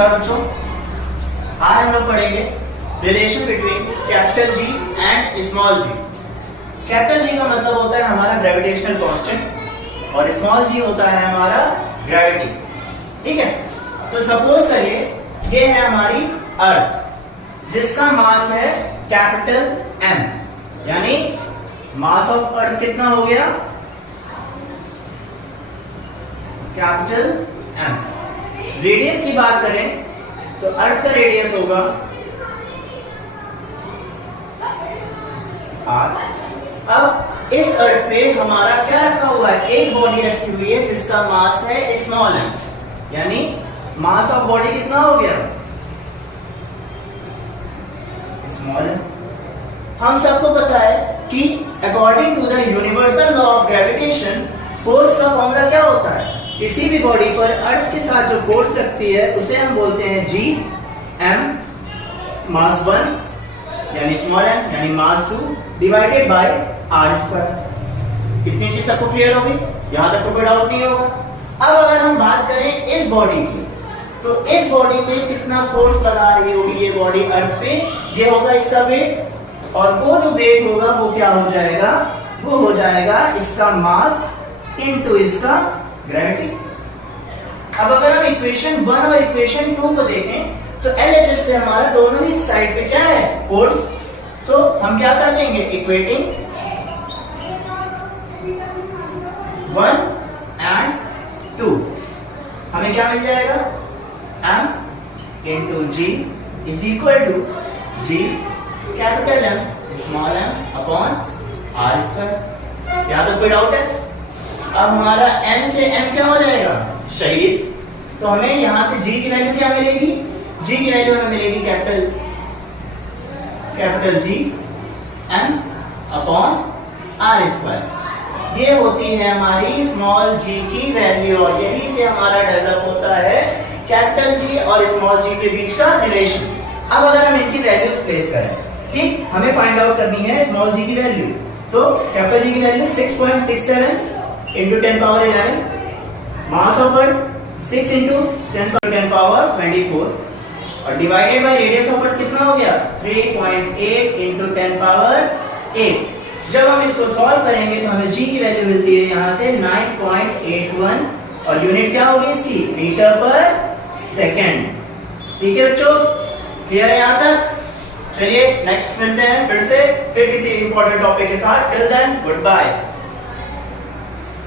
नमस्कार बच्चों, आज हम लोग पढ़ेंगे relation between capital G and small g. Capital G का मतलब होता है हमारा ग्रेविटेशनल कांस्टेंट और स्मॉल जी होता है हमारा ग्रेविटी। ठीक है, तो सपोज करिए ये है हमारी अर्थ जिसका मास है कैपिटल M, यानी मास ऑफ अर्थ कितना हो गया? Capital M। रेडियस की बात करें तो अर्थ का रेडियस होगा R। अब इस अर्थ पे हमारा क्या रखा हुआ है? एक बॉडी रखी हुई है जिसका मास है स्मॉल m, यानी मास ऑफ बॉडी कितना हो गया? Small m। हम सबको पता है कि according to the universal law of gravitation force का फॉर्मूला क्या होता है? किसी भी बॉडी पर अर्थ के साथ जो फोर्स लगती है उसे हम बोलते हैं G M मास 1 यानी स्मॉल m यानी मास 2 डिवाइडेड बाय R स्क्वायर। इतनी चीज सबको क्लियर होगी? यहां तक तो कोई डाउट नहीं होगा। अब अगर हम बात करें इस बॉडी की, तो इस बॉडी पे कितना फोर्स लगा रही होगी ये बॉडी अर्थ पे? ये होगा इसका वेट, और वो जो वेट होगा वो क्या हो जाएगा? वो हो जाएगा इसका मास इनटू इसका ग्रेविटी। अब अगर हम इक्वेशन 1 और इक्वेशन 2 को देखें तो LHS पे हमारा दोनों ही साइड पे क्या है? फोर्स। तो हम क्या कर देंगे? इक्वेटिंग 1 एंड 2, हमें क्या मिल जाएगा? M into G is equal to G capital M small m upon R square. यहां तो कोई डाउट है? अब हमारा M से M क्या हो जाएगा? शहीद। तो हमें यहां से G की वैल्यू क्या मिलेगी? G की वैल्यू हमें मिलेगी capital G M upon R square. ये होती है हमारी स्मॉल g की वैल्यू, और यही से हमारा डेवलप होता है कैपिटल G और स्मॉल g के बीच का रिलेशन। अब अगर हम इनकी वैल्यूज प्लेस करें, ठीक, हमें फाइंड आउट करनी है स्मॉल g की वैल्यू। तो कैपिटल G की value 6.67 into 10 power 11, mass of earth 6 into 10 power 24, और divided by radius of earth कितना हो गया? 3.8 इंटू 10 पावर 8। जब हम इसको सॉल्व करेंगे तो हमें G की वैल्यू मिलती है यहाँ से 9.81, और यूनिट क्या होगी इसकी? मीटर पर सेकेंड। ठीक है बच्चों, क्लियर है यहाँ तक? चलिए नेक्स्ट मिलते हैं फिर किसी इंपॉर्टेंट टॉपिक के साथ। Till then good bye.